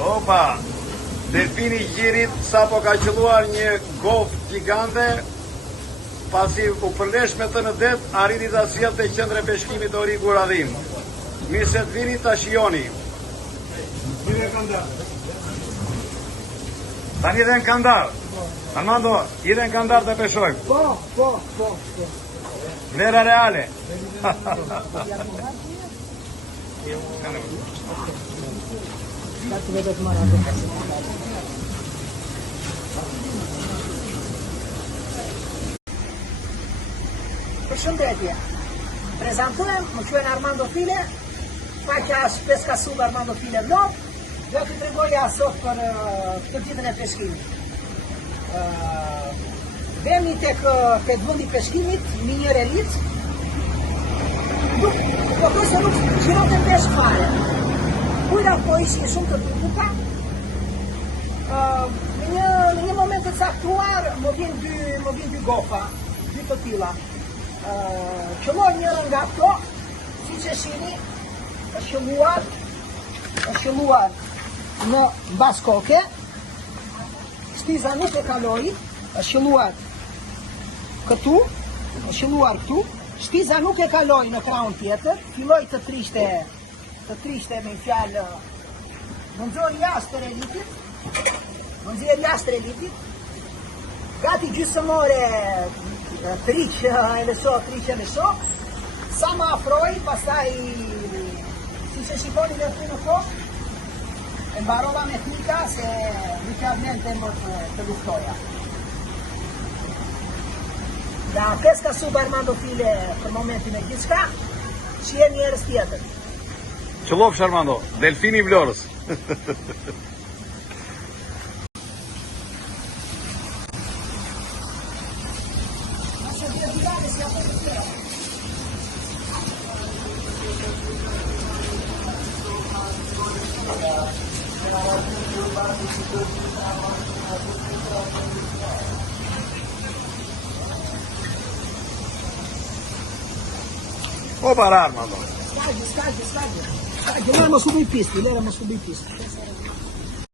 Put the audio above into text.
Opa, delfini Gjirit sapo ka qelluar një gofë gigante, pasi u përlesh me të në det, arriti ta sjellte qendrën e peshkimit Origu Radhim. Mirë se të vini ta shijoni. Tani dhe në Kandar. Armando, ide në Kandar të peshojmë. Po. Vlera reale. Përshëndetje. Prezantohem, më quhen Armando File, faqja Pesca Sub Armando File Vlorë, dhe të tregoja sot për ditën e peshkimit. Vemi tek vendi i peshkimit, Minjër Elic. Po kësë nuk gjironte peshk fare. Ujra po ishin shumë të buka. Në një moment të caktuar më vjen dy gofa, dy të tilla. Qëllon njërën nga këto, si që shini, është qëlluar në bas koke, shtiza nuk e kaloi, është qëlluar këtu, shtiza nuk e kaloi në kraun tjetër, filloi të trishte me fjalë, më nxori jashtë elitit, gati gjysmore triq e lësho, sa më afroi, pastaj si që shikoni dhe në kokë, e mbarova me pika se literalmente më të luftoja. Da Pesca Sub Armando File për momentin e gjithçka, shihen njerëz tjetër. Qëllofsh Armando, delfini Vlorës. Opa, Armando. Scagli, lei era subito in pista.